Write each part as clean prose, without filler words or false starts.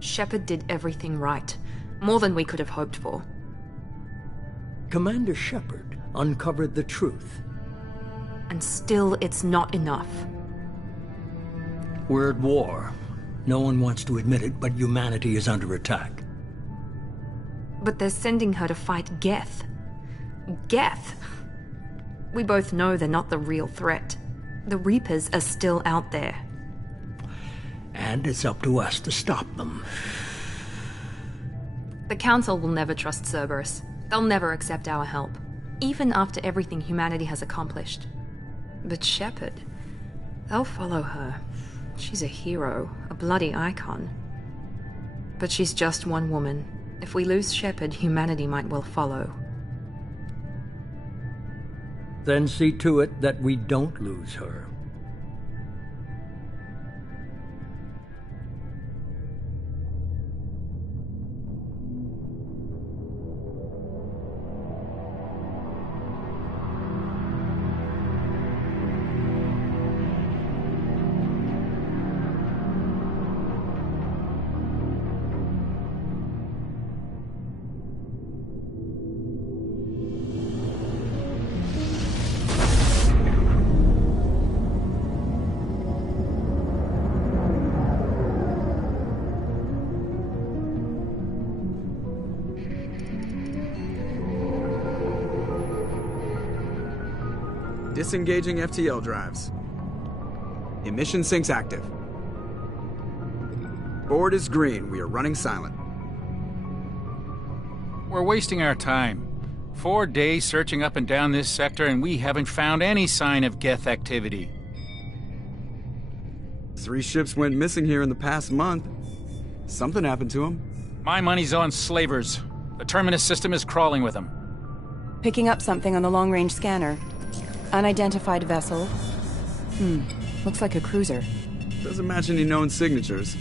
Shepard did everything right. More than we could have hoped for. Commander Shepard uncovered the truth. And still, it's not enough. We're at war. No one wants to admit it, but humanity is under attack. But they're sending her to fight Geth. Geth! We both know they're not the real threat. The Reapers are still out there. And it's up to us to stop them. The Council will never trust Cerberus. They'll never accept our help, even after everything humanity has accomplished. But Shepard, they'll follow her. She's a hero, a bloody icon. But she's just one woman. If we lose Shepard, humanity might well follow. Then see to it that we don't lose her. Disengaging FTL drives. Emission sinks active. Board is green. We are running silent. We're wasting our time. 4 days searching up and down this sector, and we haven't found any sign of Geth activity. 3 ships went missing here in the past month. Something happened to them. My money's on slavers. The Terminus system is crawling with them. Picking up something on the long-range scanner. Unidentified vessel. Looks like a cruiser. Doesn't match any known signatures.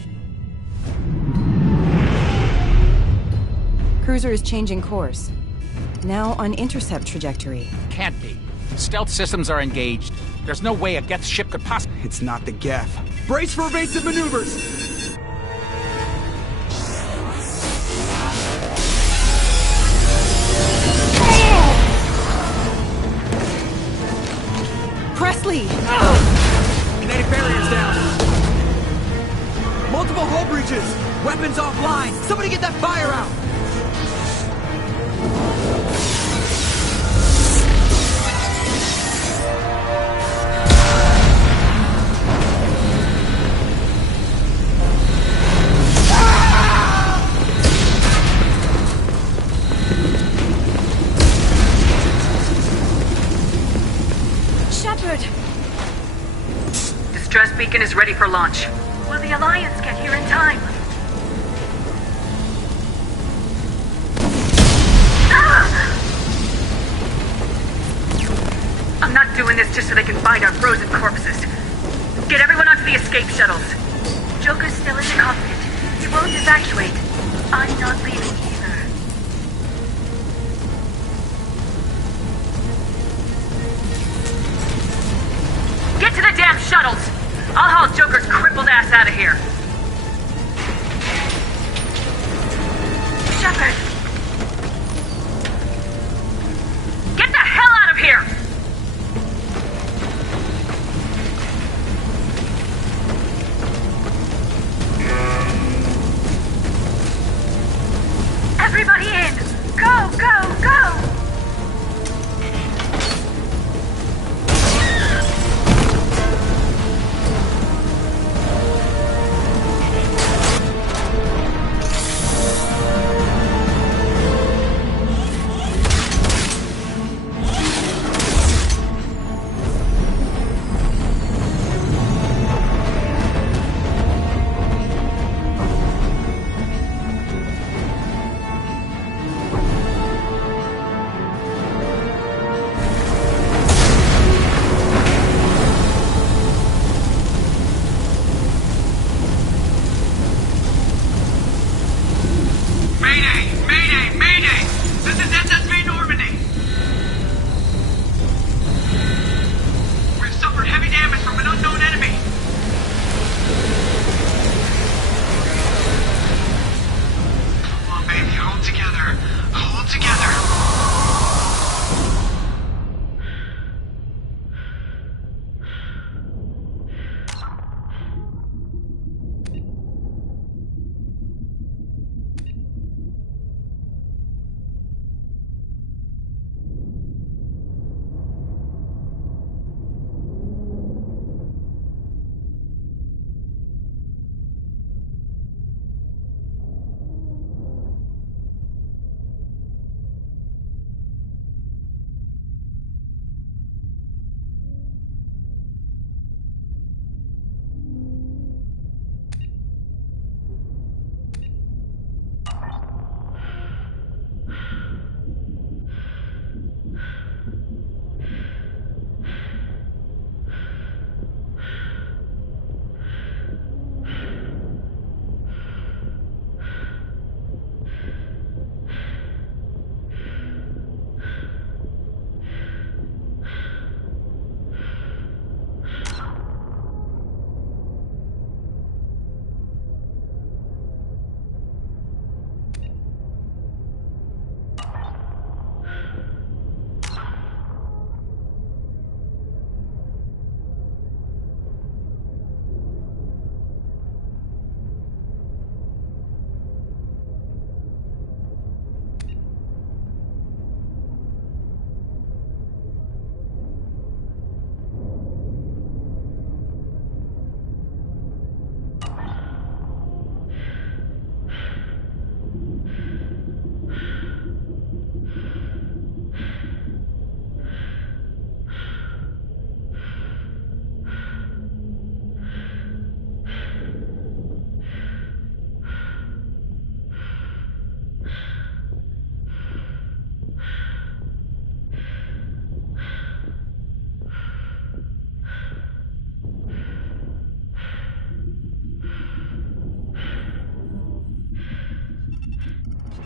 Cruiser is changing course. Now on intercept trajectory. Can't be. Stealth systems are engaged. There's no way a Geth ship could possibly... It's not the Geth. Brace for evasive maneuvers! Presley! Kinetic barriers down. Multiple hull breaches. Weapons offline. Somebody get that fire out. Distress beacon is ready for launch. Will the Alliance get here in time? I'm not doing this just so they can find our frozen corpses. Get everyone onto the escape shuttles. Joker's still in the cockpit. He won't evacuate. I'm not leaving either. Get to the damn shuttles. I'll haul Joker's crippled ass out of here. Shepard! Get the hell out of here! Everybody in! Go, go, go!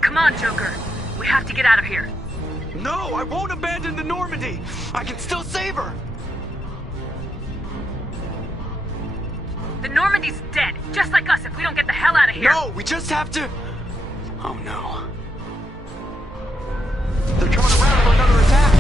Come on, Joker. We have to get out of here. No, I won't abandon the Normandy. I can still save her. The Normandy's dead, just like us if we don't get the hell out of here. No, we just have to... Oh no. They're coming around for another attack.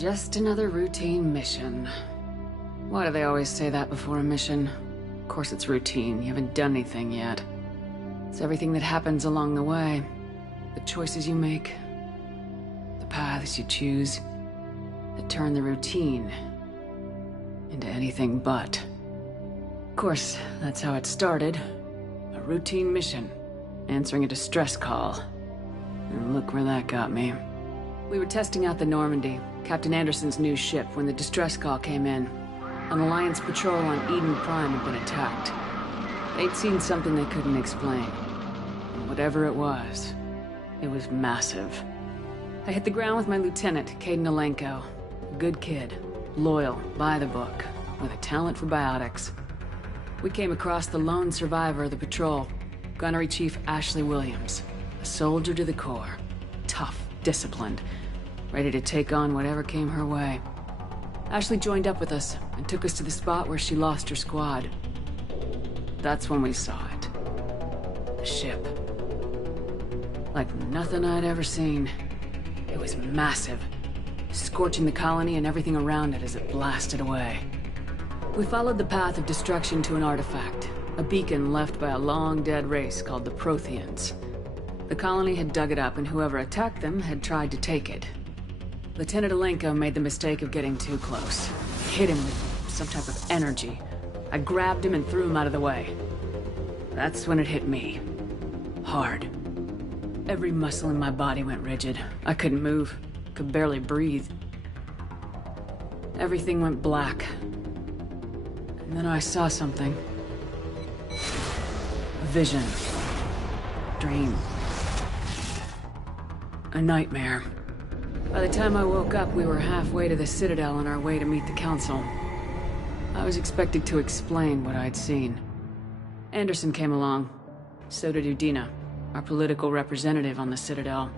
Just another routine mission. Why do they always say that before a mission? Of course it's routine. You haven't done anything yet. It's everything that happens along the way. The choices you make. The paths you choose. That turn the routine into anything but. Of course, that's how it started. A routine mission. Answering a distress call. And look where that got me. We were testing out the Normandy, Captain Anderson's new ship, when the distress call came in. An Alliance patrol on Eden Prime had been attacked. They'd seen something they couldn't explain. And whatever it was massive. I hit the ground with my lieutenant, Caden Alenko. A good kid, loyal, by the book, with a talent for biotics. We came across the lone survivor of the patrol, Gunnery Chief Ashley Williams. A soldier to the core. Tough, disciplined, ready to take on whatever came her way. Ashley joined up with us and took us to the spot where she lost her squad. That's when we saw it. The ship. Like nothing I'd ever seen. It was massive, scorching the colony and everything around it as it blasted away. We followed the path of destruction to an artifact, a beacon left by a long-dead race called the Protheans. The colony had dug it up, and whoever attacked them had tried to take it. Lieutenant Alenko made the mistake of getting too close. Hit him with some type of energy. I grabbed him and threw him out of the way. That's when it hit me. Hard. Every muscle in my body went rigid. I couldn't move. Could barely breathe. Everything went black. And then I saw something. A vision. Dream. A nightmare. By the time I woke up, we were halfway to the Citadel on our way to meet the Council. I was expected to explain what I'd seen. Anderson came along. So did Udina, our political representative on the Citadel.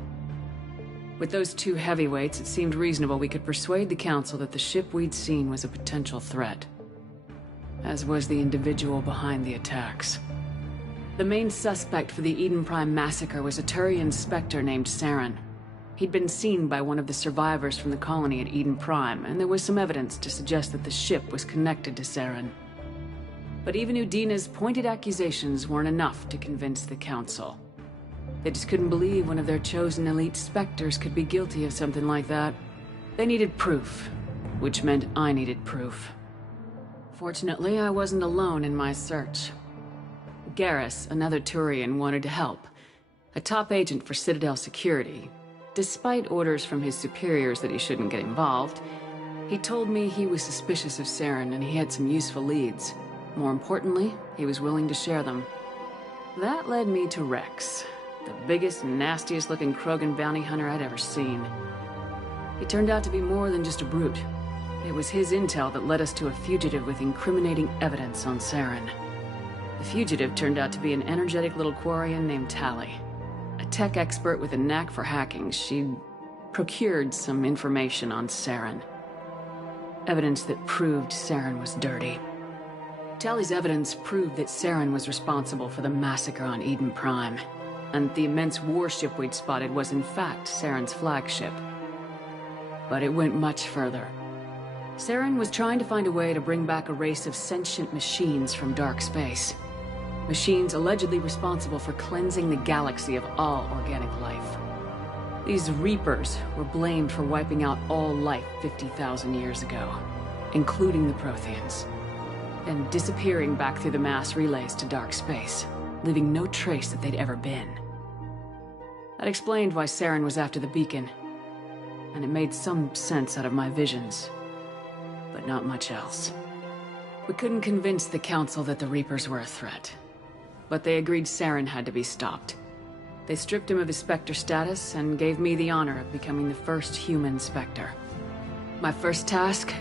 With those two heavyweights, it seemed reasonable we could persuade the Council that the ship we'd seen was a potential threat. As was the individual behind the attacks. The main suspect for the Eden Prime massacre was a Turian Spectre named Saren. He'd been seen by one of the survivors from the colony at Eden Prime, and there was some evidence to suggest that the ship was connected to Saren. But even Udina's pointed accusations weren't enough to convince the Council. They just couldn't believe one of their chosen elite Spectres could be guilty of something like that. They needed proof, which meant I needed proof. Fortunately, I wasn't alone in my search. Garrus, another Turian, wanted to help. A top agent for Citadel security. Despite orders from his superiors that he shouldn't get involved, he told me he was suspicious of Saren and he had some useful leads. More importantly, he was willing to share them. That led me to Rex, the biggest, nastiest looking Krogan bounty hunter I'd ever seen. He turned out to be more than just a brute. It was his intel that led us to a fugitive with incriminating evidence on Saren. The fugitive turned out to be an energetic little Quarian named Tali. A tech expert with a knack for hacking, she'd procured some information on Saren. Evidence that proved Saren was dirty. Tali's evidence proved that Saren was responsible for the massacre on Eden Prime, and the immense warship we'd spotted was in fact Saren's flagship. But it went much further. Saren was trying to find a way to bring back a race of sentient machines from dark space. Machines allegedly responsible for cleansing the galaxy of all organic life. These Reapers were blamed for wiping out all life 50,000 years ago, including the Protheans, and disappearing back through the mass relays to dark space, leaving no trace that they'd ever been. That explained why Saren was after the beacon, and it made some sense out of my visions, but not much else. We couldn't convince the Council that the Reapers were a threat, but they agreed Saren had to be stopped. They stripped him of his Spectre status and gave me the honor of becoming the first human Spectre. My first task?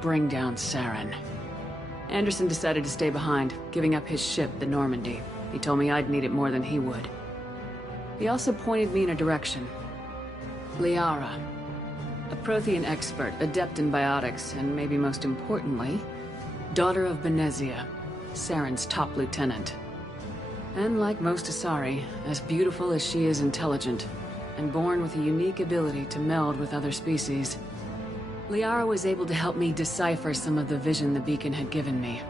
Bring down Saren. Anderson decided to stay behind, giving up his ship, the Normandy. He told me I'd need it more than he would. He also pointed me in a direction. Liara. A Prothean expert, adept in biotics, and maybe most importantly, daughter of Benezia, Saren's top lieutenant. And like most Asari, as beautiful as she is intelligent, and born with a unique ability to meld with other species. Liara was able to help me decipher some of the vision the beacon had given me.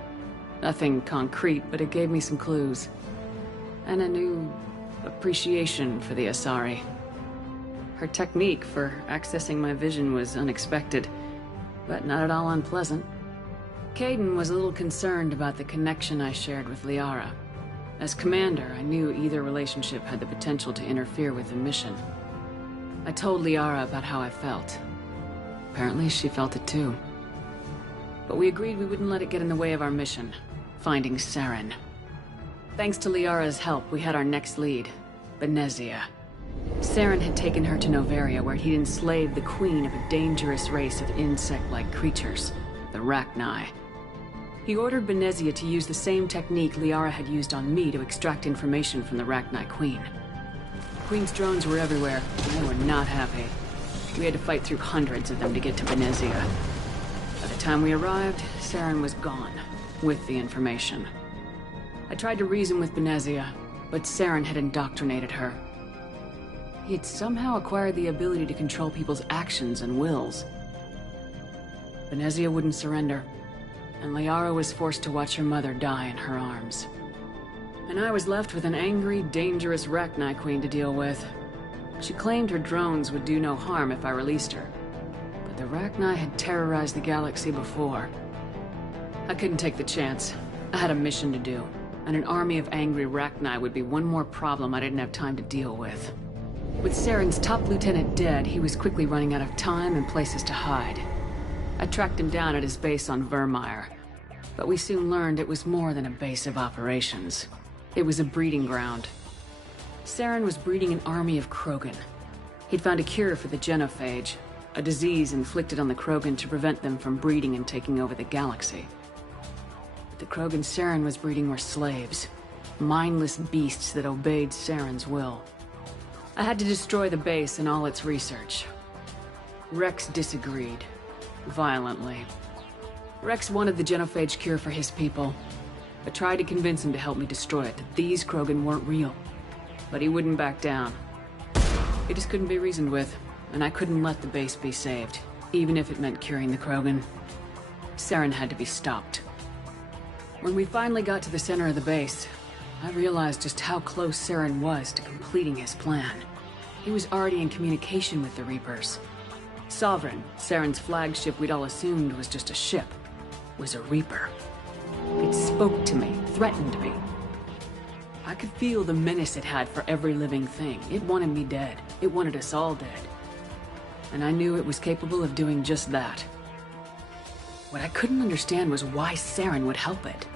Nothing concrete, but it gave me some clues. And a new appreciation for the Asari. Her technique for accessing my vision was unexpected, but not at all unpleasant. Kaidan was a little concerned about the connection I shared with Liara. As commander, I knew either relationship had the potential to interfere with the mission. I told Liara about how I felt. Apparently, she felt it too. But we agreed we wouldn't let it get in the way of our mission, finding Saren. Thanks to Liara's help, we had our next lead, Benezia. Saren had taken her to Noveria, where he'd enslaved the queen of a dangerous race of insect-like creatures, the Rachni. He ordered Benezia to use the same technique Liara had used on me to extract information from the Rachni queen. The queen's drones were everywhere, and they were not happy. We had to fight through hundreds of them to get to Benezia. By the time we arrived, Saren was gone, with the information. I tried to reason with Benezia, but Saren had indoctrinated her. He had somehow acquired the ability to control people's actions and wills. Benezia wouldn't surrender, and Liara was forced to watch her mother die in her arms. And I was left with an angry, dangerous Rachni queen to deal with. She claimed her drones would do no harm if I released her. But the Rachni had terrorized the galaxy before. I couldn't take the chance. I had a mission to do, and an army of angry Rachni would be one more problem I didn't have time to deal with. With Saren's top lieutenant dead, he was quickly running out of time and places to hide. I tracked him down at his base on Vermeer, but we soon learned it was more than a base of operations. It was a breeding ground. Saren was breeding an army of Krogan. He'd found a cure for the genophage, a disease inflicted on the Krogan to prevent them from breeding and taking over the galaxy. But the Krogan Saren was breeding were slaves, mindless beasts that obeyed Saren's will. I had to destroy the base and all its research. Rex disagreed, violently. Rex wanted the genophage cure for his people. I tried to convince him to help me destroy it, that these Krogan weren't real. But he wouldn't back down. He just couldn't be reasoned with, and I couldn't let the base be saved, even if it meant curing the Krogan. Saren had to be stopped. When we finally got to the center of the base, I realized just how close Saren was to completing his plan. He was already in communication with the Reapers. Sovereign, Saren's flagship we'd all assumed was just a ship, was a Reaper. It spoke to me, threatened me. I could feel the menace it had for every living thing. It wanted me dead. It wanted us all dead. And I knew it was capable of doing just that. What I couldn't understand was why Saren would help it.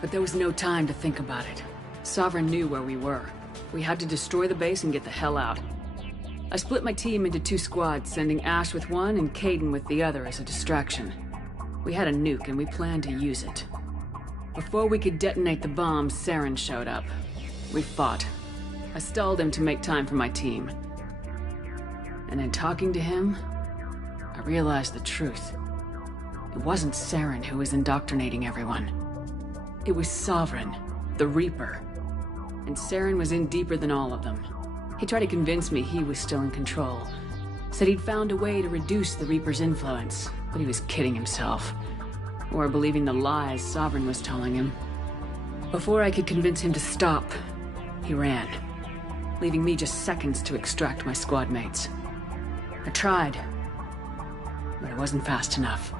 But there was no time to think about it. Sovereign knew where we were. We had to destroy the base and get the hell out. I split my team into 2 squads, sending Ash with one and Kaidan with the other as a distraction. We had a nuke and we planned to use it. Before we could detonate the bomb, Saren showed up. We fought. I stalled him to make time for my team. And in talking to him, I realized the truth. It wasn't Saren who was indoctrinating everyone. It was Sovereign, the Reaper. And Saren was in deeper than all of them. He tried to convince me he was still in control. Said he'd found a way to reduce the Reaper's influence, but he was kidding himself. Or believing the lies Sovereign was telling him. Before I could convince him to stop, he ran, leaving me just seconds to extract my squad mates. I tried, but it wasn't fast enough.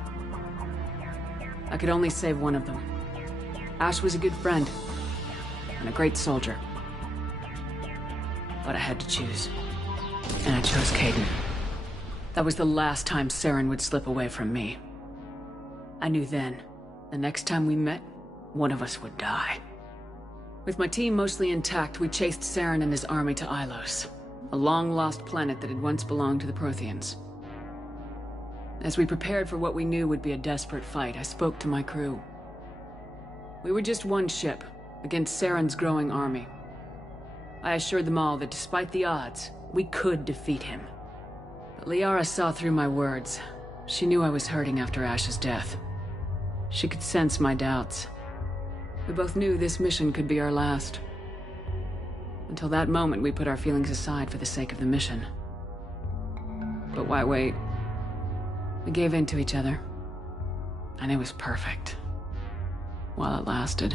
I could only save one of them. Ash was a good friend, and a great soldier. But I had to choose. And I chose Kaidan. That was the last time Saren would slip away from me. I knew then, the next time we met, one of us would die. With my team mostly intact, we chased Saren and his army to Ilos, a long-lost planet that had once belonged to the Protheans. As we prepared for what we knew would be a desperate fight, I spoke to my crew. We were just one ship, against Saren's growing army. I assured them all that despite the odds, we could defeat him. But Liara saw through my words. She knew I was hurting after Ash's death. She could sense my doubts. We both knew this mission could be our last. Until that moment, we put our feelings aside for the sake of the mission. But why wait? We gave in to each other. And it was perfect. While it lasted.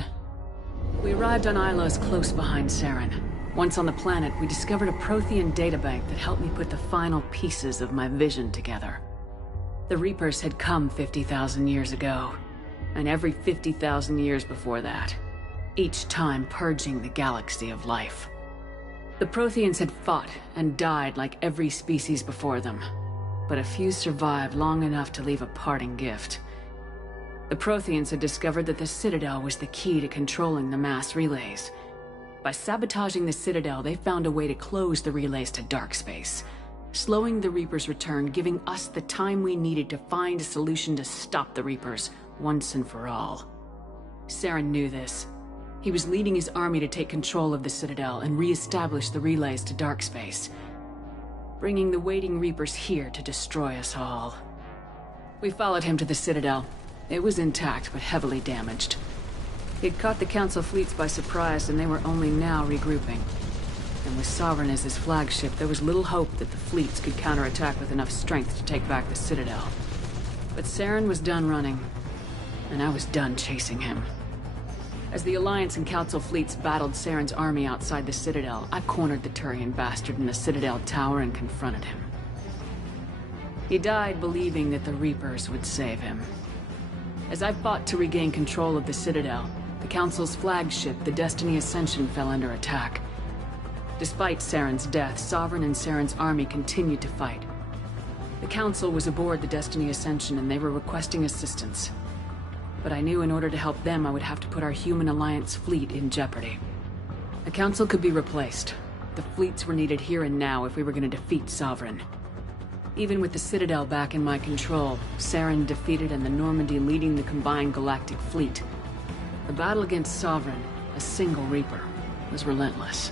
We arrived on Ilos close behind Saren. Once on the planet, we discovered a Prothean databank that helped me put the final pieces of my vision together. The Reapers had come 50,000 years ago, and every 50,000 years before that, each time purging the galaxy of life. The Protheans had fought and died like every species before them, but a few survived long enough to leave a parting gift. The Protheans had discovered that the Citadel was the key to controlling the mass relays. By sabotaging the Citadel, they found a way to close the relays to dark space, slowing the Reapers' return, giving us the time we needed to find a solution to stop the Reapers once and for all. Saren knew this. He was leading his army to take control of the Citadel and re-establish the relays to dark space, bringing the waiting Reapers here to destroy us all. We followed him to the Citadel. It was intact, but heavily damaged. He'd caught the Council fleets by surprise, and they were only now regrouping. And with Sovereign as his flagship, there was little hope that the fleets could counterattack with enough strength to take back the Citadel. But Saren was done running, and I was done chasing him. As the Alliance and Council fleets battled Saren's army outside the Citadel, I cornered the Turian bastard in the Citadel tower and confronted him. He died believing that the Reapers would save him. As I fought to regain control of the Citadel, the Council's flagship, the Destiny Ascension, fell under attack. Despite Saren's death, Sovereign and Saren's army continued to fight. The Council was aboard the Destiny Ascension and they were requesting assistance. But I knew in order to help them, I would have to put our human Alliance fleet in jeopardy. The Council could be replaced. The fleets were needed here and now if we were going to defeat Sovereign. Even with the Citadel back in my control, Saren defeated and the Normandy leading the combined galactic fleet. The battle against Sovereign, a single Reaper, was relentless.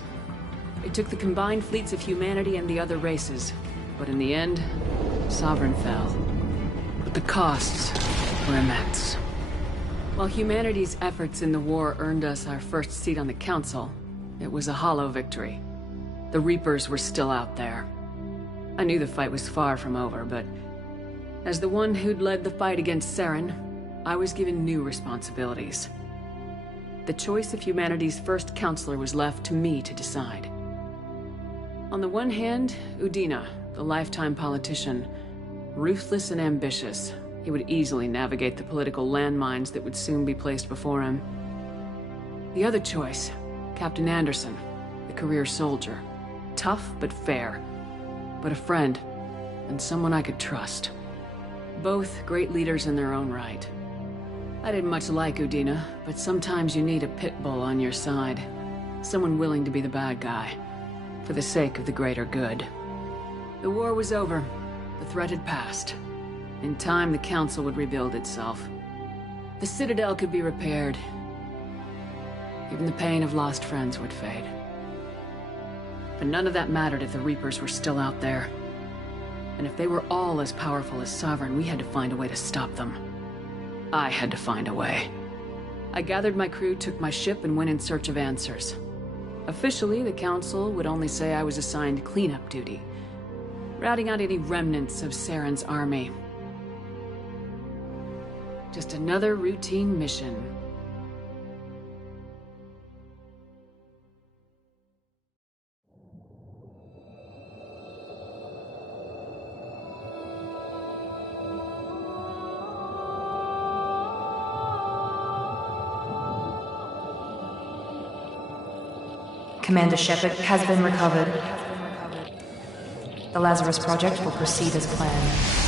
It took the combined fleets of humanity and the other races, but in the end, Sovereign fell. But the costs were immense. While humanity's efforts in the war earned us our first seat on the Council, it was a hollow victory. The Reapers were still out there. I knew the fight was far from over, but as the one who'd led the fight against Saren, I was given new responsibilities. The choice of humanity's first counselor was left to me to decide. On the one hand, Udina, the lifetime politician. Ruthless and ambitious, he would easily navigate the political landmines that would soon be placed before him. The other choice, Captain Anderson, the career soldier. Tough but fair, but a friend, and someone I could trust. Both great leaders in their own right. I didn't much like Udina, but sometimes you need a pit bull on your side. Someone willing to be the bad guy, for the sake of the greater good. The war was over. The threat had passed. In time, the Council would rebuild itself. The Citadel could be repaired. Even the pain of lost friends would fade. But none of that mattered if the Reapers were still out there. And if they were all as powerful as Sovereign, we had to find a way to stop them. I had to find a way. I gathered my crew, took my ship, and went in search of answers. Officially, the Council would only say I was assigned cleanup duty, routing out any remnants of Saren's army. Just another routine mission. Commander Shepard has been recovered. The Lazarus Project will proceed as planned.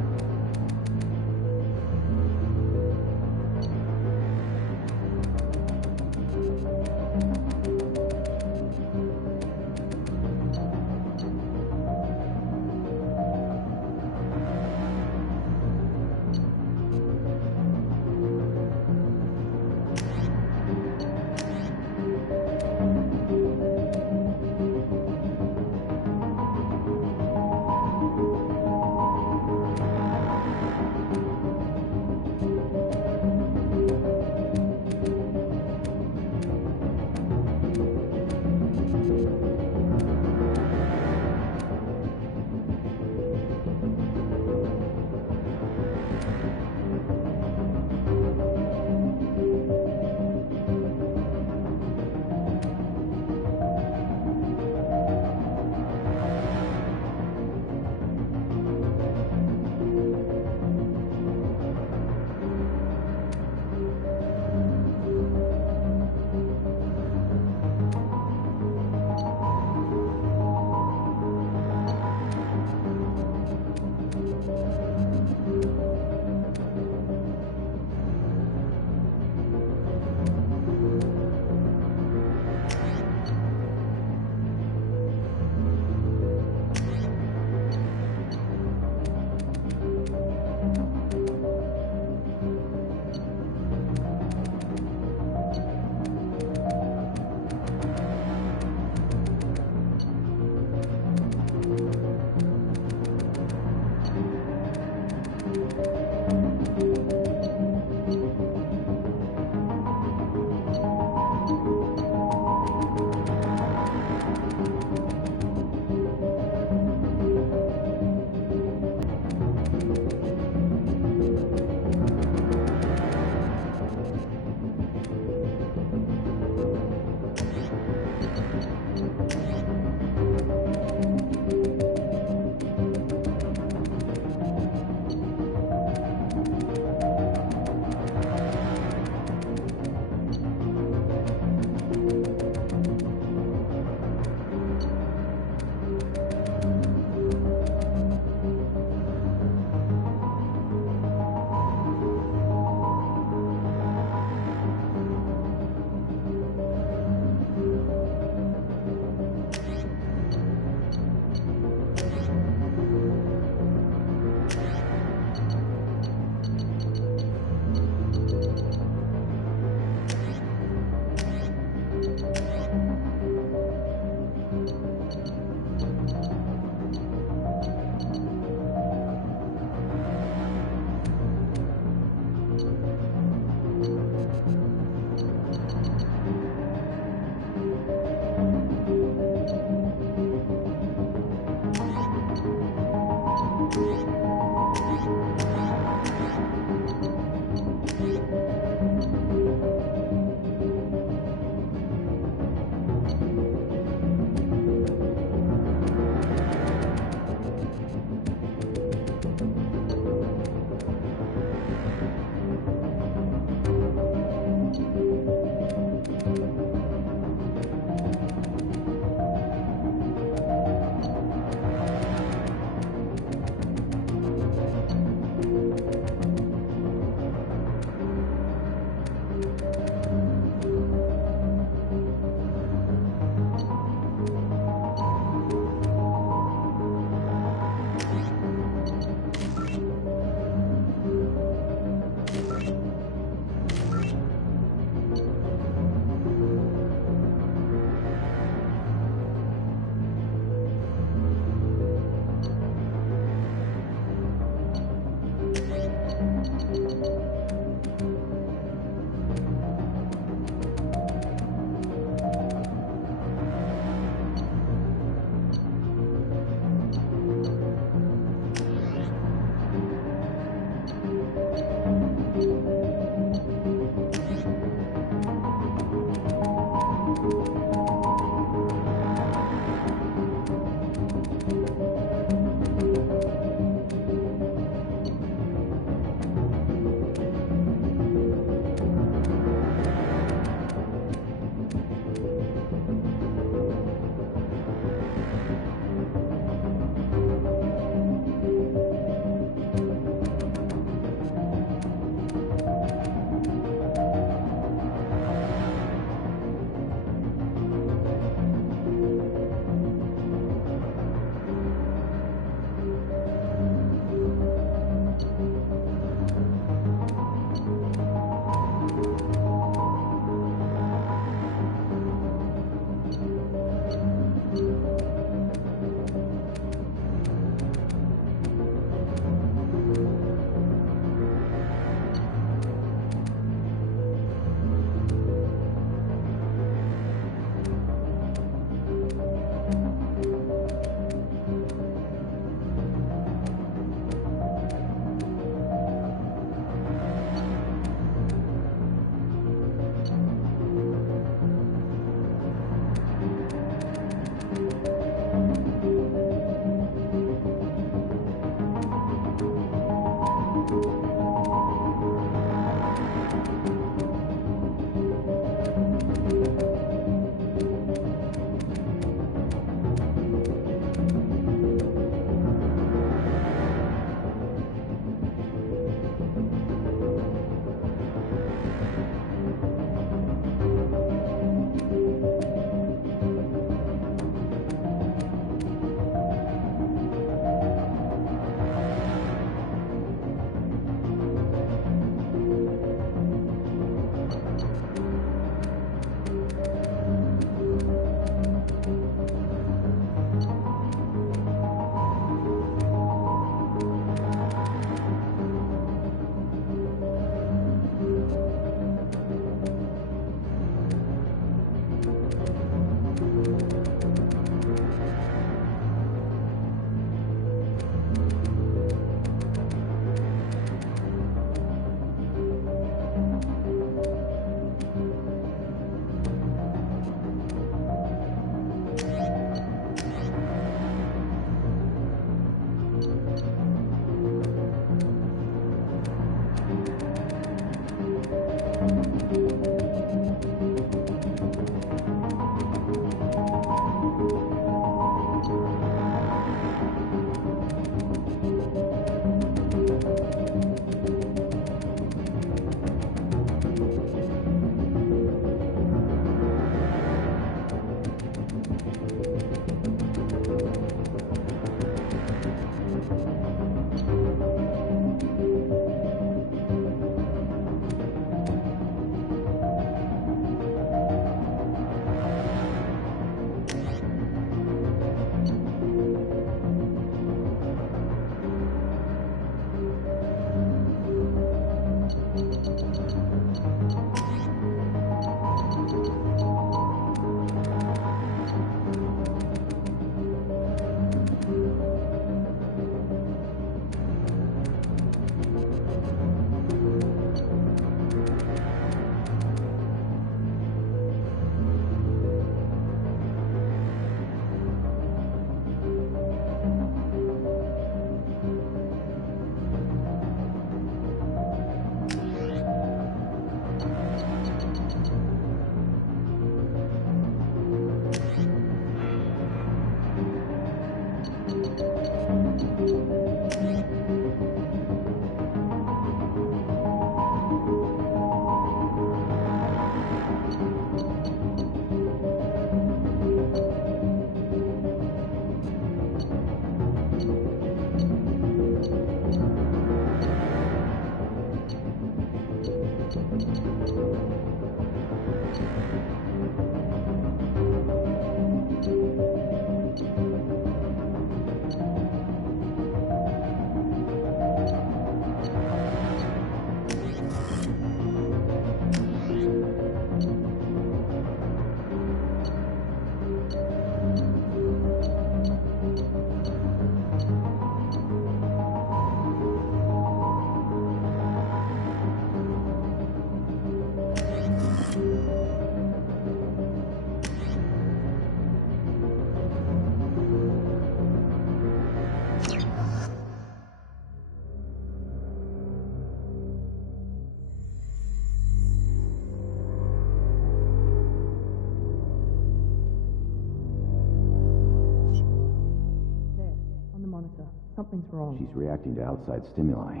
Something's wrong. She's reacting to outside stimuli,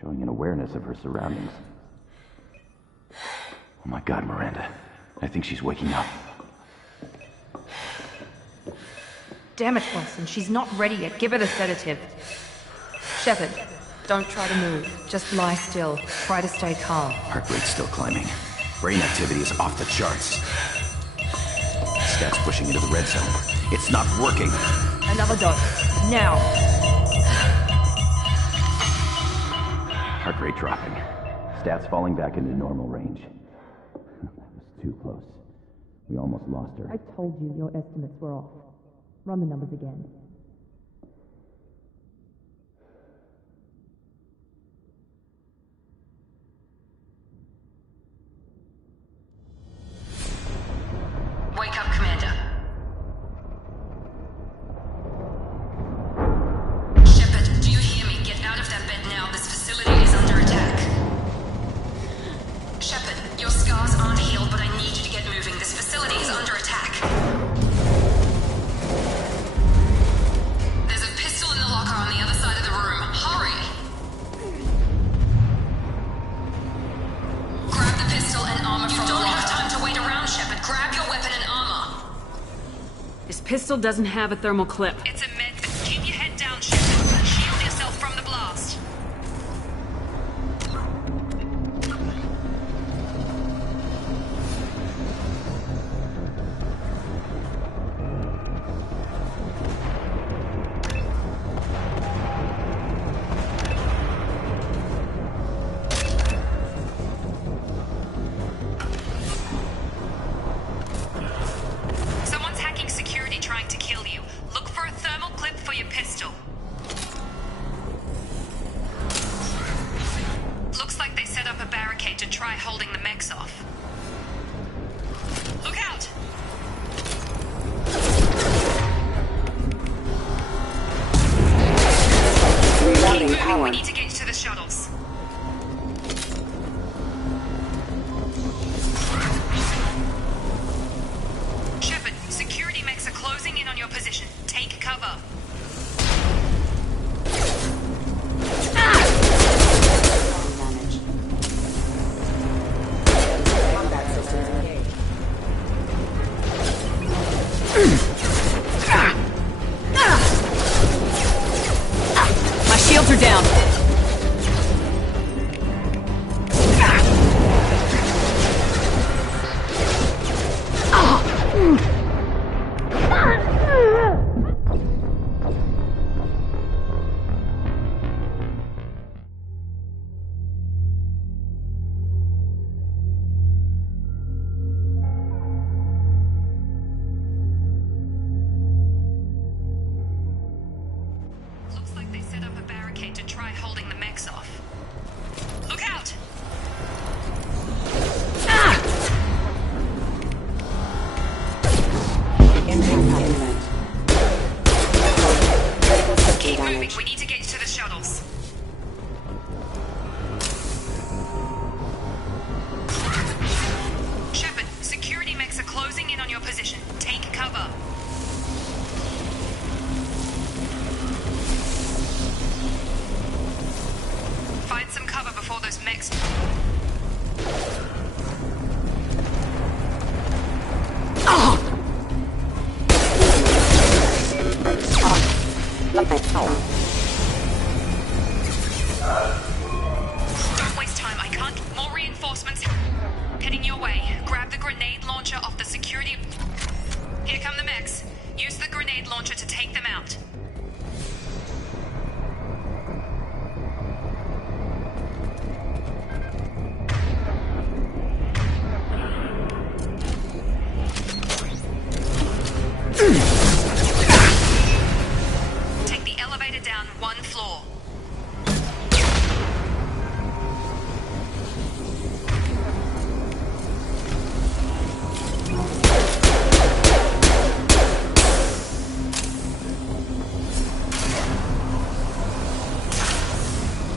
showing an awareness of her surroundings. Oh my God, Miranda. I think she's waking up. Damn it, Wilson. She's not ready yet. Give her the sedative. Shepard, don't try to move. Just lie still. Try to stay calm. Heart rate's still climbing. Brain activity is off the charts. Stats pushing into the red zone. It's not working. Another dose. Now. Heart rate dropping. Stats falling back into normal range. That was too close. We almost lost her. I told you your estimates were off. Run the numbers again. Wake up, Commander. Shepard, do you hear me? Get out of that bed now. This facility is under attack. Shepard, your scars aren't healed, but I need you to get moving. This facility is under attack. There's a pistol in the locker on the other side of the room. Hurry! Grab the pistol and armor from the locker. You don't have time to wait around, Shepard. Grab your weapon and armor. This pistol doesn't have a thermal clip. It's a med. Keep your head down, Shepard. Shield yourself from the blast. Someone's hacking security trying to kill you. Look for a thermal clip for your pistol. Looks like they set up a barricade to try holding the mechs off. Look out! Keep moving, we need to get to the shuttles. Shepard, security mechs are closing in on your position. Take cover. launcher to take them out. Take the elevator down one floor.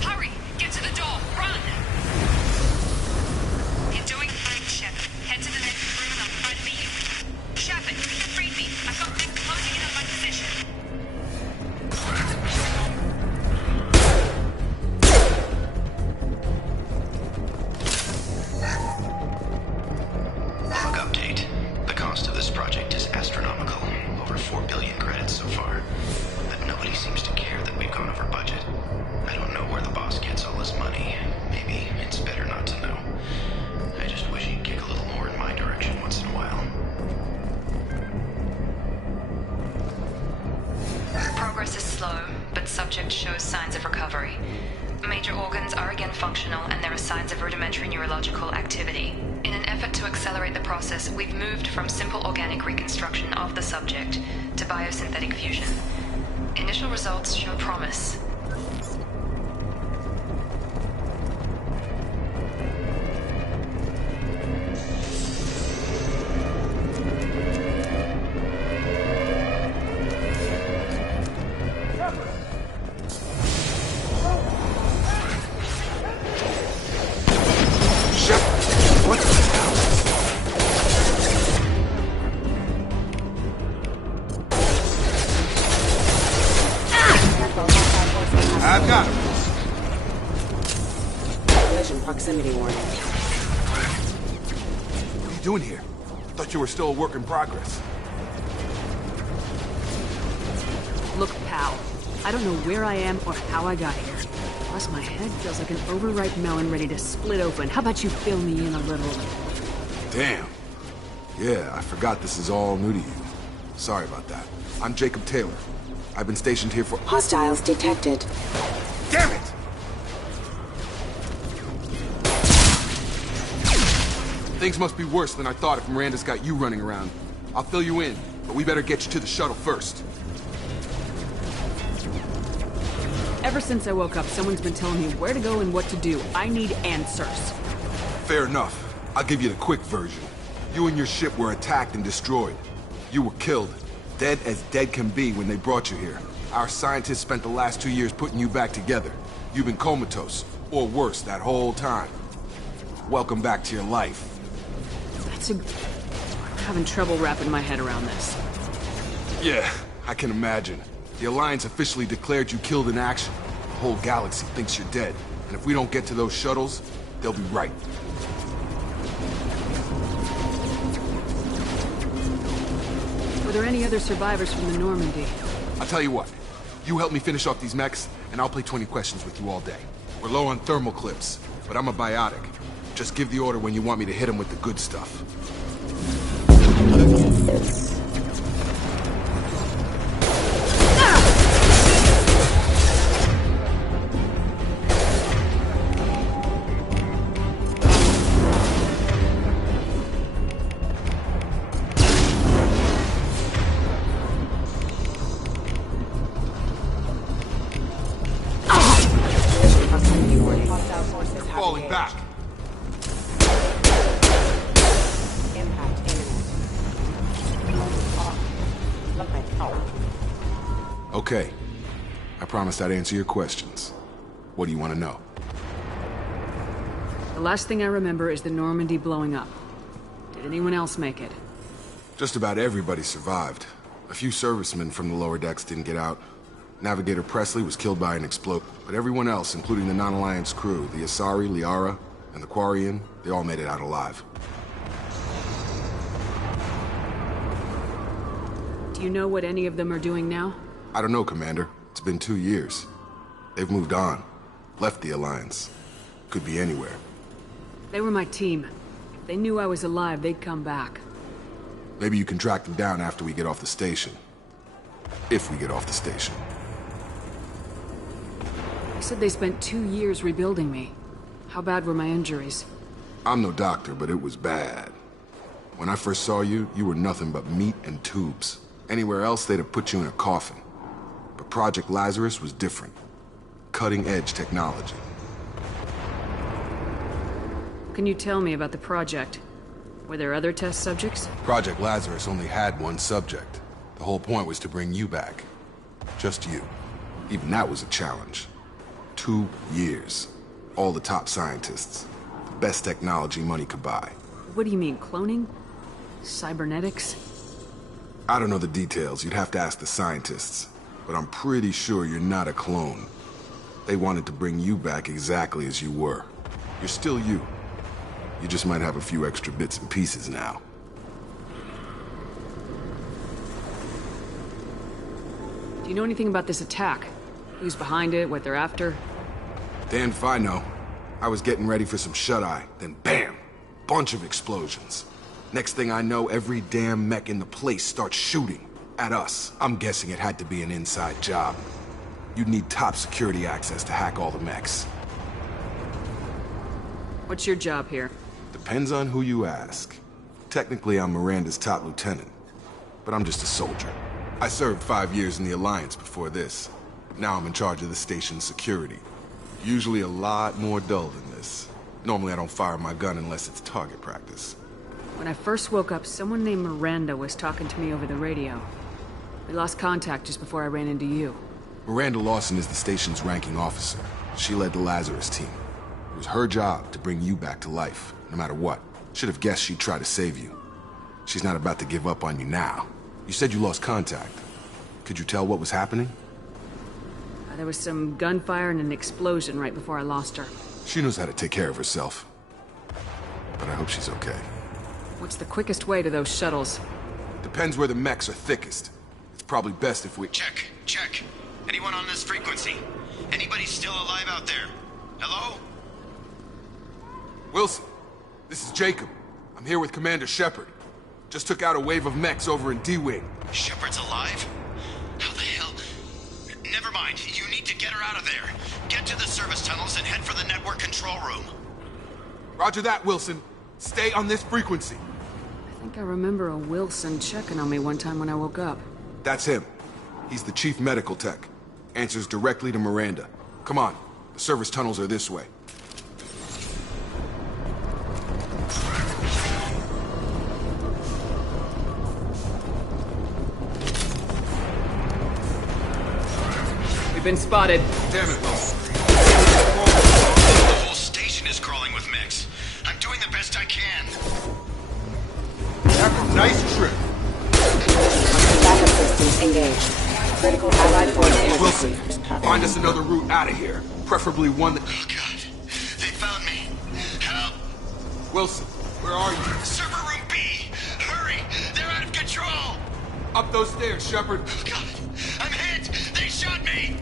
Hurry! Get to the door! Run! You're doing great, Shepard. Head to the next room and I'll try to meet you. Shepard, read me. I've got men closing in on my position. Log update. The cost of this project is astronomical. Over 4 billion credits so far. But nobody seems to care that we've gone over budget. I don't know where the boss gets all his money. Maybe it's better not to know. I just wish he'd kick a little more in my direction once in a while. Progress is slow, but subject shows signs of recovery. Major organs are again functional and there are signs of rudimentary neurological activity. In an effort to accelerate the process, we've moved from simple organic reconstruction of the subject to biosynthetic fusion. Initial results show promise. I've got him. Collision proximity warning. What are you doing here? I thought you were still a work in progress. Look, pal. I don't know where I am or how I got here. Plus, my head feels like an overripe melon ready to split open. How about you fill me in a little? Damn. Yeah, I forgot this is all new to you. Sorry about that. I'm Jacob Taylor. I've been stationed here for— Hostiles detected. Damn it! Things must be worse than I thought if Miranda's got you running around. I'll fill you in, but we better get you to the shuttle first. Ever since I woke up, someone's been telling me where to go and what to do. I need answers. Fair enough. I'll give you the quick version. You and your ship were attacked and destroyed. You were killed. Dead as dead can be when they brought you here. Our scientists spent the last 2 years putting you back together. You've been comatose, or worse, that whole time. Welcome back to your life. I'm having trouble wrapping my head around this. Yeah, I can imagine. The Alliance officially declared you killed in action. The whole galaxy thinks you're dead. And if we don't get to those shuttles, they'll be right. Were there any other survivors from the Normandy? I'll tell you what. You help me finish off these mechs, and I'll play 20 questions with you all day. We're low on thermal clips, but I'm a biotic. Just give the order when you want me to hit them with the good stuff. Falling back. Okay. I promised I'd answer your questions. What do you want to know? The last thing I remember is the Normandy blowing up. Did anyone else make it? Just about everybody survived. A few servicemen from the lower decks didn't get out. Navigator Presley was killed by an explosion, but everyone else, including the non-Alliance crew, the Asari, Liara, and the Quarian, they all made it out alive. Do you know what any of them are doing now? I don't know, Commander. It's been 2 years. They've moved on. Left the Alliance. Could be anywhere. They were my team. If they knew I was alive, they'd come back. Maybe you can track them down after we get off the station. If we get off the station. You said they spent 2 years rebuilding me. How bad were my injuries? I'm no doctor, but it was bad. When I first saw you, you were nothing but meat and tubes. Anywhere else, they'd have put you in a coffin. But Project Lazarus was different. Cutting-edge technology. Can you tell me about the project? Were there other test subjects? Project Lazarus only had one subject. The whole point was to bring you back. Just you. Even that was a challenge. 2 years. All the top scientists. The best technology money could buy. What do you mean, cloning? Cybernetics? I don't know the details. You'd have to ask the scientists. But I'm pretty sure you're not a clone. They wanted to bring you back exactly as you were. You're still you. You just might have a few extra bits and pieces now. Do you know anything about this attack? Who's behind it, what they're after? Damn if I know. I was getting ready for some shut-eye, then bam! Bunch of explosions. Next thing I know, every damn mech in the place starts shooting. At us. I'm guessing it had to be an inside job. You'd need top security access to hack all the mechs. What's your job here? Depends on who you ask. Technically, I'm Miranda's top lieutenant. But I'm just a soldier. I served 5 years in the Alliance before this. Now I'm in charge of the station's security. Usually a lot more dull than this. Normally I don't fire my gun unless it's target practice. When I first woke up, someone named Miranda was talking to me over the radio. We lost contact just before I ran into you. Miranda Lawson is the station's ranking officer. She led the Lazarus team. It was her job to bring you back to life, no matter what. Should have guessed she'd try to save you. She's not about to give up on you now. You said you lost contact. Could you tell what was happening? There was some gunfire and an explosion right before I lost her. She knows how to take care of herself. But I hope she's okay. What's the quickest way to those shuttles? Depends where the mechs are thickest. It's probably best if we... Check. Anyone on this frequency? Anybody still alive out there? Hello? Wilson, this is Jacob. I'm here with Commander Shepard. Just took out a wave of mechs over in D-Wing. Shepard's alive? How the hell? Never mind. You need to get her out of there. Get to the service tunnels and head for the network control room. Roger that, Wilson. Stay on this frequency. I think I remember a Wilson checking on me one time when I woke up. That's him. He's the chief medical tech. Answers directly to Miranda. Come on. The service tunnels are this way. We've been spotted. Damn it, Wilson. The whole station is crawling with mechs. I'm doing the best I can. Nice trip. Backup systems engaged. Critical allied force. Wilson, find us another route out of here. Preferably one that... Oh, God. They found me. Help. Wilson, where are you? Server room B. Hurry. They're out of control. Up those stairs, Shepard. Oh, God. I'm hit. They shot me.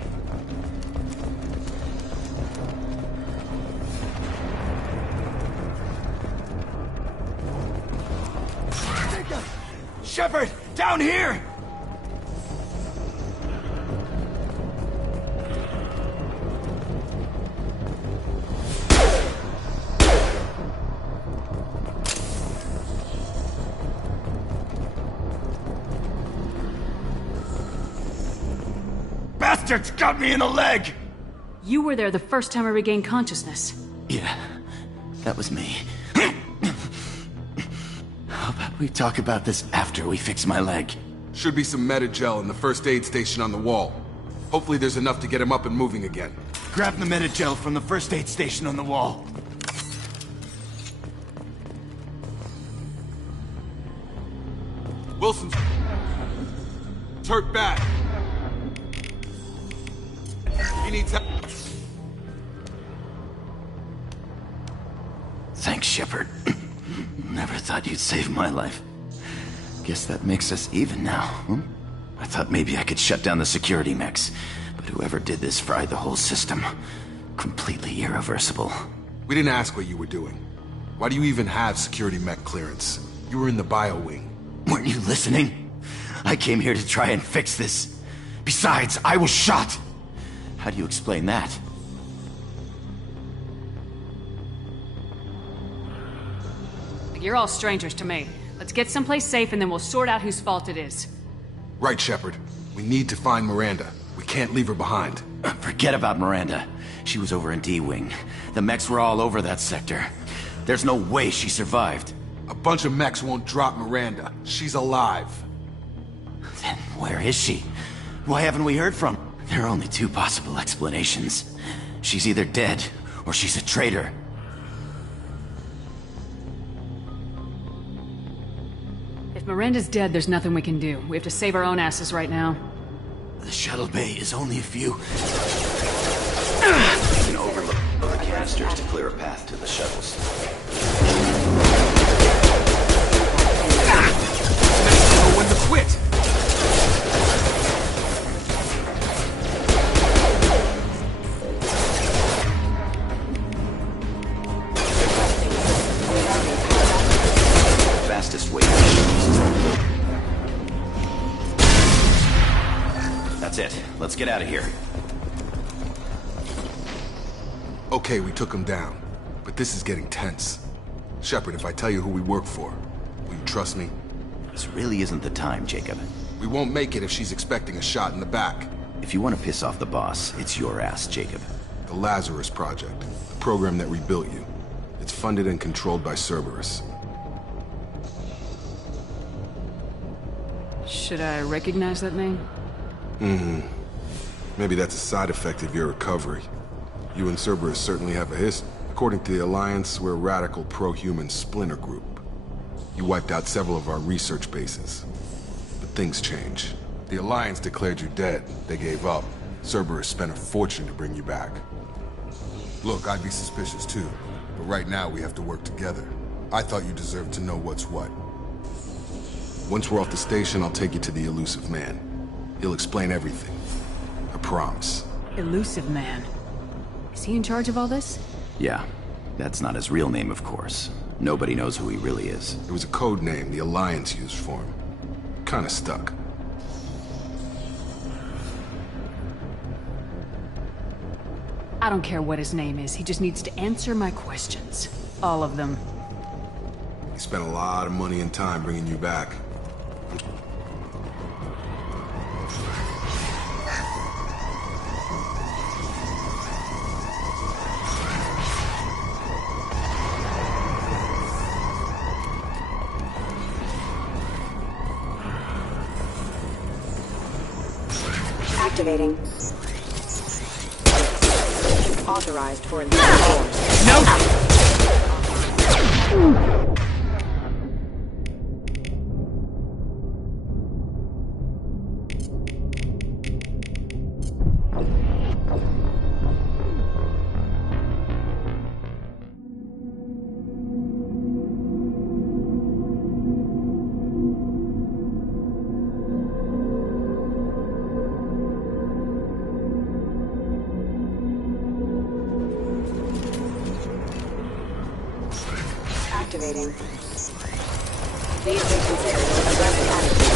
Shepard, down here! Bastards got me in the leg! You were there the first time I regained consciousness. Yeah, that was me. How about we talk about this after we fix my leg? Should be some Metagel in the first aid station on the wall. Hopefully there's enough to get him up and moving again. Grab the Metagel from the first aid station on the wall. Wilson's... hurt bad. He needs help. Thanks, Shepard. Never thought you'd save my life. Guess that makes us even now, huh? I thought maybe I could shut down the security mechs, but whoever did this fried the whole system. Completely irreversible. We didn't ask what you were doing. Why do you even have security mech clearance? You were in the bio wing. Weren't you listening? I came here to try and fix this. Besides, I was shot! How do you explain that? You're all strangers to me. Let's get someplace safe and then we'll sort out whose fault it is. Right, Shepard. We need to find Miranda. We can't leave her behind. Forget about Miranda. She was over in D-Wing. The mechs were all over that sector. There's no way she survived. A bunch of mechs won't drop Miranda. She's alive. Then where is she? Why haven't we heard from her? There are only two possible explanations. She's either dead, or she's a traitor. If Miranda's dead, there's nothing we can do. We have to save our own asses right now. The shuttle bay is only a few... We can overload the canisters to clear a path to the shuttles. Know when to quit! Fastest way. That's it. Let's get out of here. Okay, we took him down. But this is getting tense. Shepard, if I tell you who we work for, will you trust me? This really isn't the time, Jacob. We won't make it if she's expecting a shot in the back. If you want to piss off the boss, it's your ass, Jacob. The Lazarus Project. The program that rebuilt you. It's funded and controlled by Cerberus. Should I recognize that name? Maybe that's a side effect of your recovery. You and Cerberus certainly have a history. According to the Alliance, we're a radical pro-human splinter group. You wiped out several of our research bases. But things change. The Alliance declared you dead. They gave up. Cerberus spent a fortune to bring you back. Look, I'd be suspicious too. But right now we have to work together. I thought you deserved to know what's what. Once we're off the station, I'll take you to the Elusive Man. He'll explain everything. I promise. Elusive Man. Is he in charge of all this? Yeah. That's not his real name, of course. Nobody knows who he really is. It was a code name the Alliance used for him. Kinda stuck. I don't care what his name is. He just needs to answer my questions. All of them. He spent a lot of money and time bringing you back. Activating. Authorized for force. No! Activating. Please reconsider your aggressive attitude.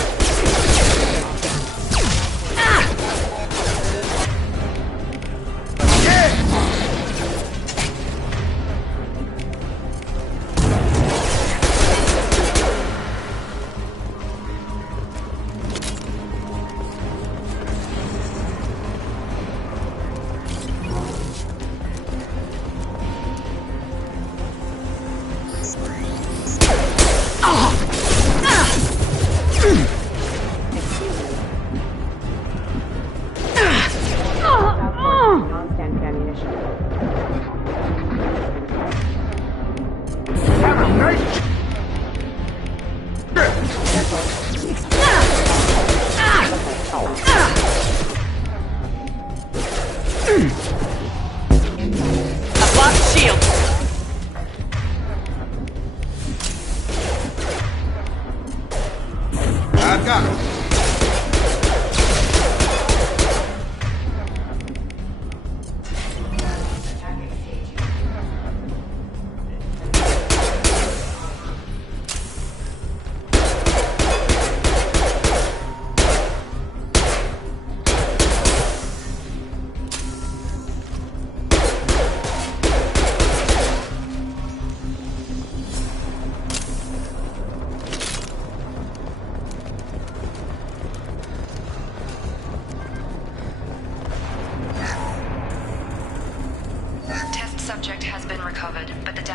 I've got him.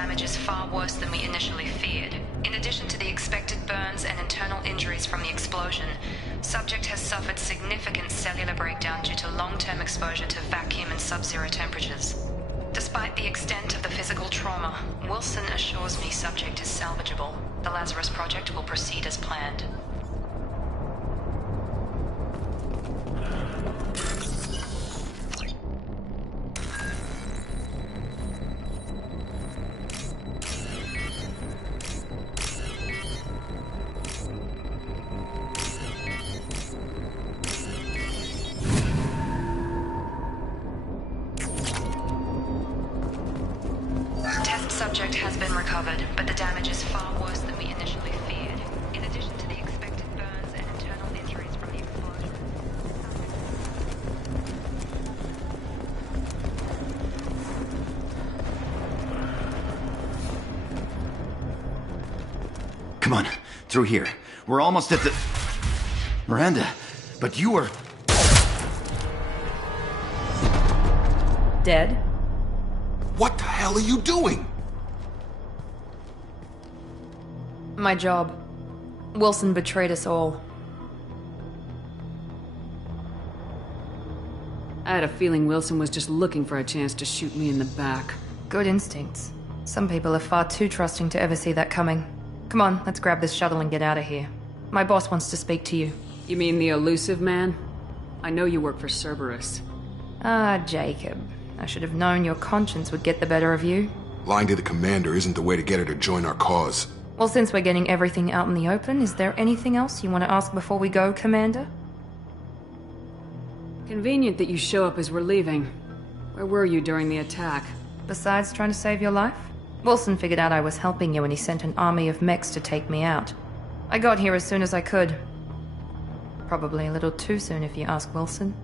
damage is far worse than we initially feared. In addition to the expected burns and internal injuries from the explosion, subject has suffered significant cellular breakdown due to long-term exposure to vacuum and sub-zero temperatures. Despite the extent of the physical trauma, Wilson assures me subject is salvageable. The Lazarus Project will proceed as planned. Subject has been recovered, but the damage is far worse than we initially feared. In addition to the expected burns and internal injuries from the explosion. Come on, through here. We're almost at the... Miranda, but you were... Dead? What the hell are you doing? My job. Wilson betrayed us all. I had a feeling Wilson was just looking for a chance to shoot me in the back. Good instincts. Some people are far too trusting to ever see that coming. Come on, let's grab this shuttle and get out of here. My boss wants to speak to you. You mean the elusive man? I know you work for Cerberus. Ah, Jacob. I should have known your conscience would get the better of you. Lying to the commander isn't the way to get her to join our cause. Well, since we're getting everything out in the open, is there anything else you want to ask before we go, Commander? Convenient that you show up as we're leaving. Where were you during the attack? Besides trying to save your life? Wilson figured out I was helping you and he sent an army of mechs to take me out. I got here as soon as I could. Probably a little too soon if you ask Wilson.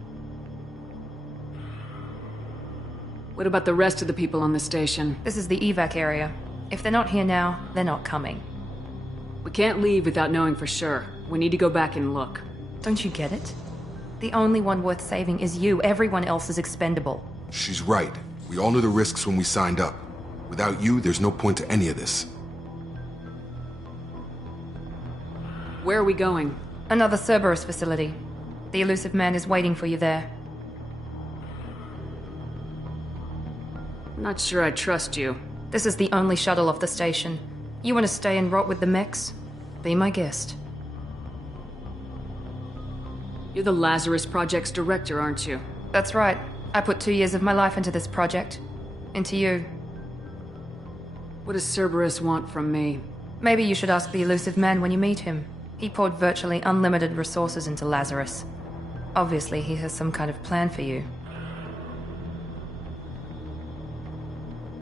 What about the rest of the people on the station? This is the evac area. If they're not here now, they're not coming. We can't leave without knowing for sure. We need to go back and look. Don't you get it? The only one worth saving is you. Everyone else is expendable. She's right. We all knew the risks when we signed up. Without you, there's no point to any of this. Where are we going? Another Cerberus facility. The elusive man is waiting for you there. Not sure I trust you. This is the only shuttle off the station. You want to stay and rot with the mechs? Be my guest. You're the Lazarus Project's director, aren't you? That's right. I put 2 years of my life into this project. Into you. What does Cerberus want from me? Maybe you should ask the elusive man when you meet him. He poured virtually unlimited resources into Lazarus. Obviously, he has some kind of plan for you.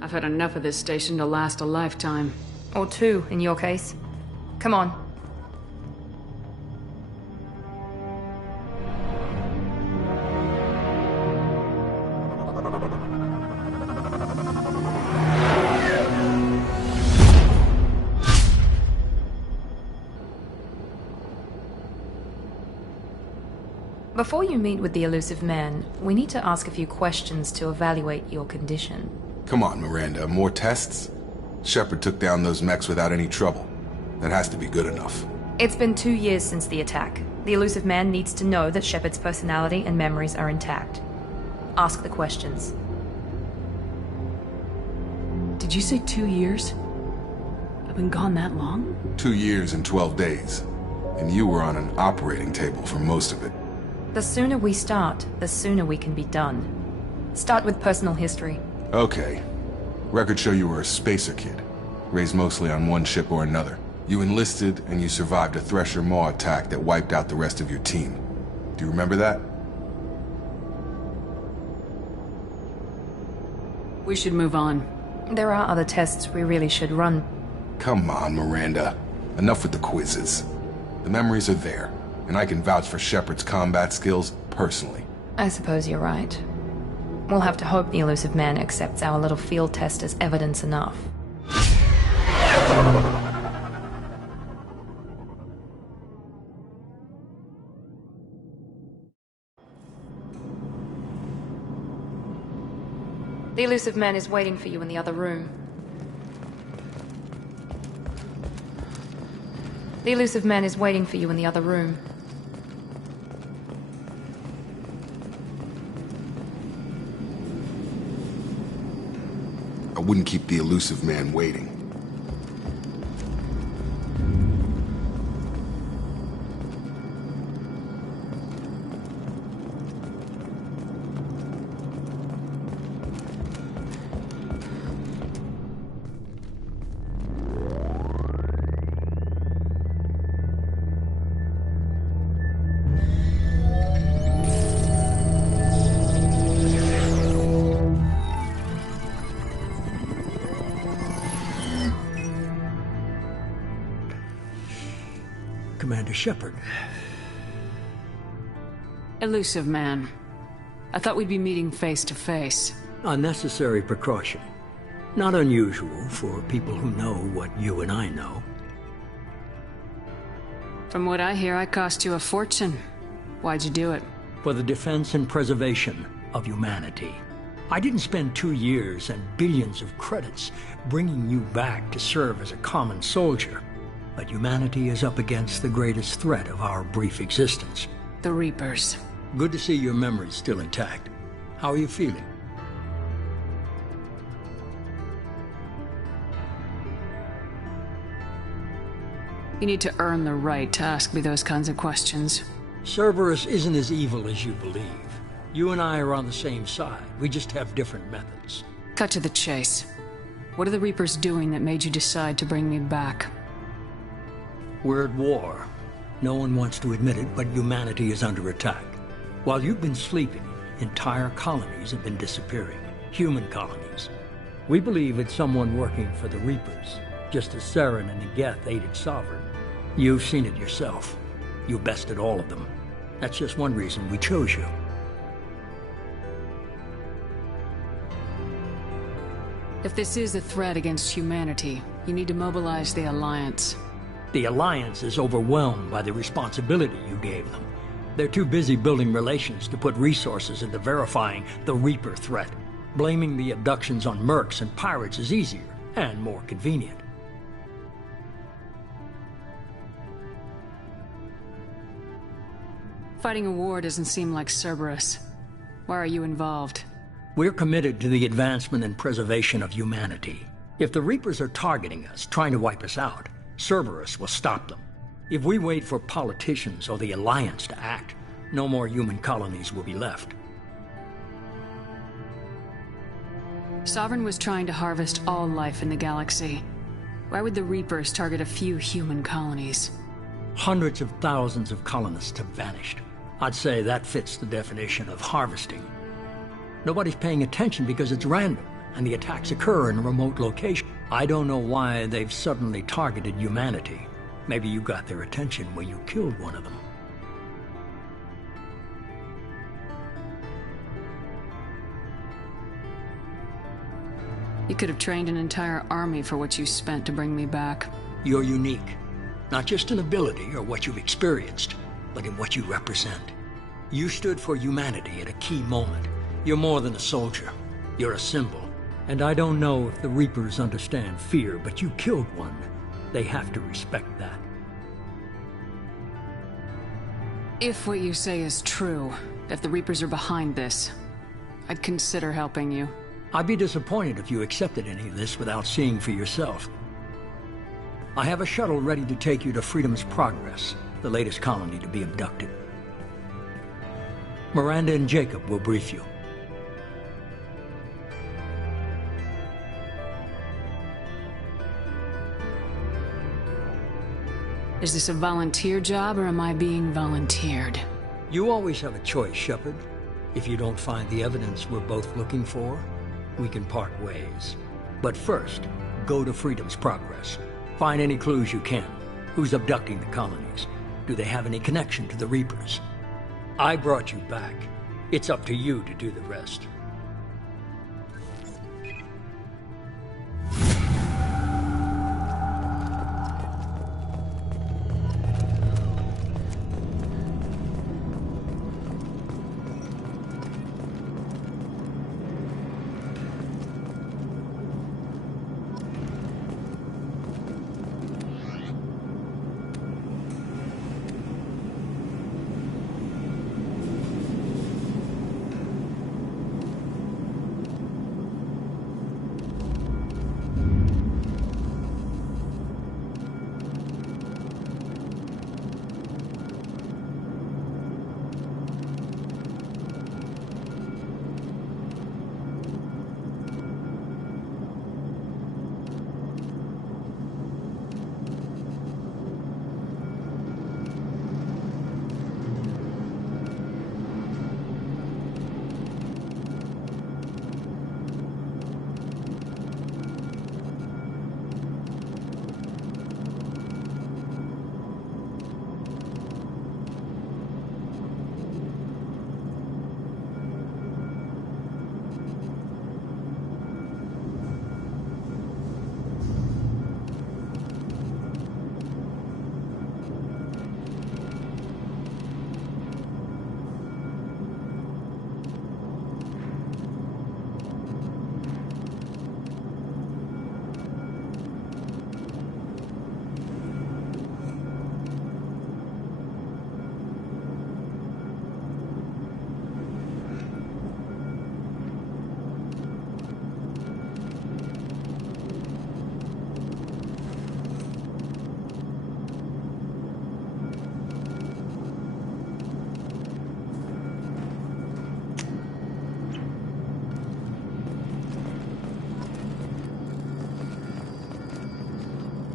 I've had enough of this station to last a lifetime. Or 2, in your case. Come on. Before you meet with the elusive man, we need to ask a few questions to evaluate your condition. Come on, Miranda, more tests? Shepard took down those mechs without any trouble. That has to be good enough. It's been 2 years since the attack. The elusive man needs to know that Shepard's personality and memories are intact. Ask the questions. Did you say 2 years? I've been gone that long? 2 years and 12 days. And you were on an operating table for most of it. The sooner we start, the sooner we can be done. Start with personal history. Okay. Records show you were a spacer kid, raised mostly on one ship or another. You enlisted, and you survived a Thresher Maw attack that wiped out the rest of your team. Do you remember that? We should move on. There are other tests we really should run. Come on, Miranda. Enough with the quizzes. The memories are there, and I can vouch for Shepard's combat skills personally. I suppose you're right. We'll have to hope the elusive man accepts our little field test as evidence enough. The elusive man is waiting for you in the other room. The elusive man is waiting for you in the other room. I wouldn't keep the elusive man waiting. Commander Shepard. Elusive man. I thought we'd be meeting face to face. Unnecessary precaution. Not unusual for people who know what you and I know. From what I hear, I cost you a fortune. Why'd you do it? For the defense and preservation of humanity. I didn't spend 2 years and billions of credits bringing you back to serve as a common soldier. But humanity is up against the greatest threat of our brief existence. The Reapers. Good to see your memory's still intact. How are you feeling? You need to earn the right to ask me those kinds of questions. Cerberus isn't as evil as you believe. You and I are on the same side. We just have different methods. Cut to the chase. What are the Reapers doing that made you decide to bring me back? We're at war. No one wants to admit it, but humanity is under attack. While you've been sleeping, entire colonies have been disappearing. Human colonies. We believe it's someone working for the Reapers, just as Saren and Negeth aided Sovereign. You've seen it yourself. You bested all of them. That's just one reason we chose you. If this is a threat against humanity, you need to mobilize the Alliance. The Alliance is overwhelmed by the responsibility you gave them. They're too busy building relations to put resources into verifying the Reaper threat. Blaming the abductions on mercs and pirates is easier and more convenient. Fighting a war doesn't seem like Cerberus. Why are you involved? We're committed to the advancement and preservation of humanity. If the Reapers are targeting us, trying to wipe us out, Cerberus will stop them. If we wait for politicians or the Alliance to act, no more human colonies will be left. Sovereign was trying to harvest all life in the galaxy. Why would the Reapers target a few human colonies? Hundreds of thousands of colonists have vanished. I'd say that fits the definition of harvesting. Nobody's paying attention because it's random, and the attacks occur in a remote location. I don't know why they've suddenly targeted humanity. Maybe you got their attention when you killed one of them. You could have trained an entire army for what you spent to bring me back. You're unique. Not just in ability or what you've experienced, but in what you represent. You stood for humanity at a key moment. You're more than a soldier. You're a symbol. And I don't know if the Reapers understand fear, but you killed one. They have to respect that. If what you say is true, if the Reapers are behind this, I'd consider helping you. I'd be disappointed if you accepted any of this without seeing for yourself. I have a shuttle ready to take you to Freedom's Progress, the latest colony to be abducted. Miranda and Jacob will brief you. Is this a volunteer job, or am I being volunteered? You always have a choice, Shepard. If you don't find the evidence we're both looking for, we can part ways. But first, go to Freedom's Progress. Find any clues you can. Who's abducting the colonies? Do they have any connection to the Reapers? I brought you back. It's up to you to do the rest.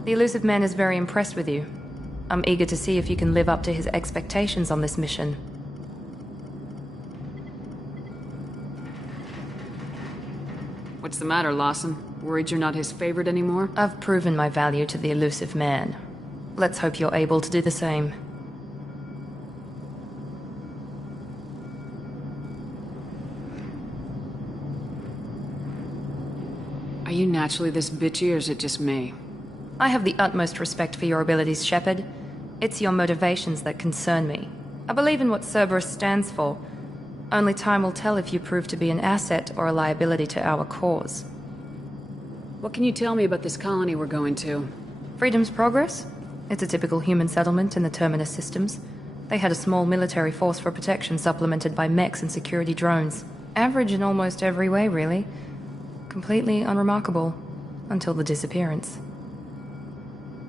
The elusive man is very impressed with you. I'm eager to see if you can live up to his expectations on this mission. What's the matter, Lawson? Worried you're not his favorite anymore? I've proven my value to the elusive man. Let's hope you're able to do the same. Are you naturally this bitchy, or is it just me? I have the utmost respect for your abilities, Shepard. It's your motivations that concern me. I believe in what Cerberus stands for. Only time will tell if you prove to be an asset or a liability to our cause. What can you tell me about this colony we're going to? Freedom's Progress? It's a typical human settlement in the Terminus systems. They had a small military force for protection supplemented by mechs and security drones. Average in almost every way, really. Completely unremarkable. Until the disappearance.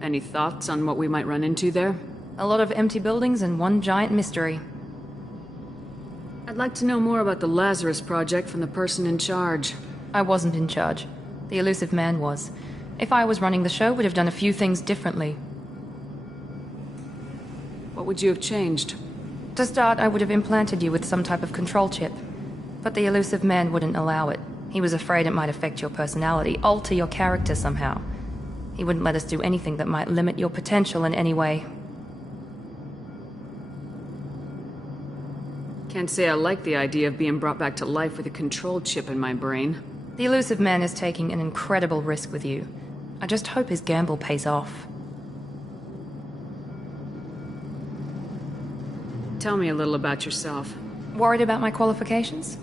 Any thoughts on what we might run into there? A lot of empty buildings and one giant mystery. I'd like to know more about the Lazarus Project from the person in charge. I wasn't in charge. The elusive man was. If I was running the show, would have done a few things differently. What would you have changed? To start, I would have implanted you with some type of control chip. But the elusive man wouldn't allow it. He was afraid it might affect your personality, alter your character somehow. He wouldn't let us do anything that might limit your potential in any way. Can't say I like the idea of being brought back to life with a control chip in my brain. The elusive man is taking an incredible risk with you. I just hope his gamble pays off. Tell me a little about yourself. Worried about my qualifications?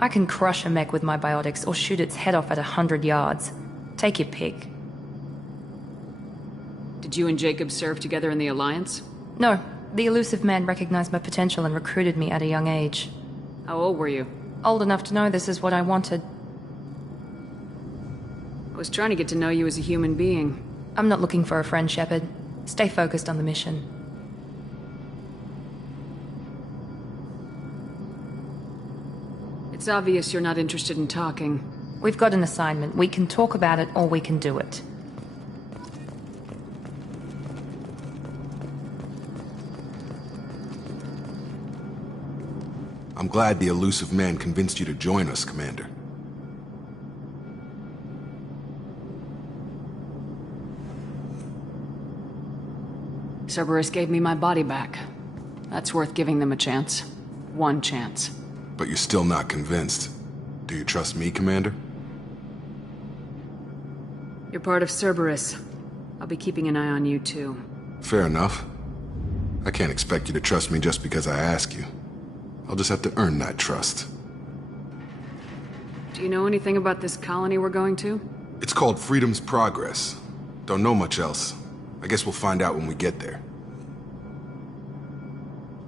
I can crush a mech with my biotics or shoot its head off at 100 yards. Take your pick. Did you and Jacob serve together in the Alliance? No. The elusive man recognized my potential and recruited me at a young age. How old were you? Old enough to know this is what I wanted. I was trying to get to know you as a human being. I'm not looking for a friend, Shepard. Stay focused on the mission. It's obvious you're not interested in talking. We've got an assignment. We can talk about it, or we can do it. I'm glad the elusive man convinced you to join us, Commander. Cerberus gave me my body back. That's worth giving them a chance. One chance. But you're still not convinced. Do you trust me, Commander? You're part of Cerberus. I'll be keeping an eye on you, too. Fair enough. I can't expect you to trust me just because I ask you. I'll just have to earn that trust. Do you know anything about this colony we're going to? It's called Freedom's Progress. Don't know much else. I guess we'll find out when we get there.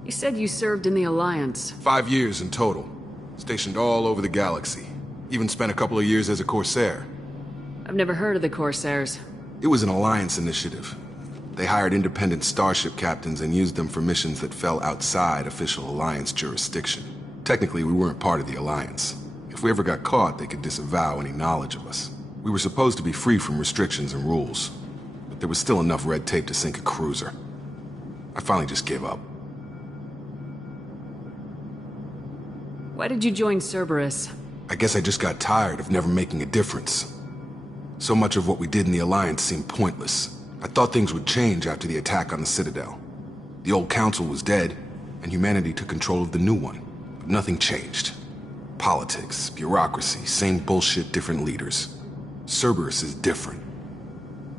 You said you served in the Alliance. 5 years in total. Stationed all over the galaxy. Even spent a couple of years as a Corsair. I've never heard of the Corsairs. It was an Alliance initiative. They hired independent starship captains and used them for missions that fell outside official Alliance jurisdiction. Technically, we weren't part of the Alliance. If we ever got caught, they could disavow any knowledge of us. We were supposed to be free from restrictions and rules, but there was still enough red tape to sink a cruiser. I finally just gave up. Why did you join Cerberus? I guess I just got tired of never making a difference. So much of what we did in the Alliance seemed pointless. I thought things would change after the attack on the Citadel. The old council was dead, and humanity took control of the new one. But nothing changed. Politics, bureaucracy, same bullshit, different leaders. Cerberus is different.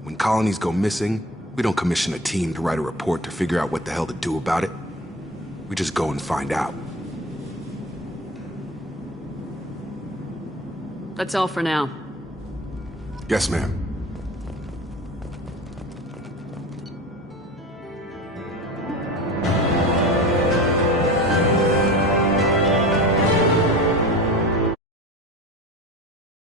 When colonies go missing, we don't commission a team to write a report to figure out what the hell to do about it. We just go and find out. That's all for now. Yes, ma'am.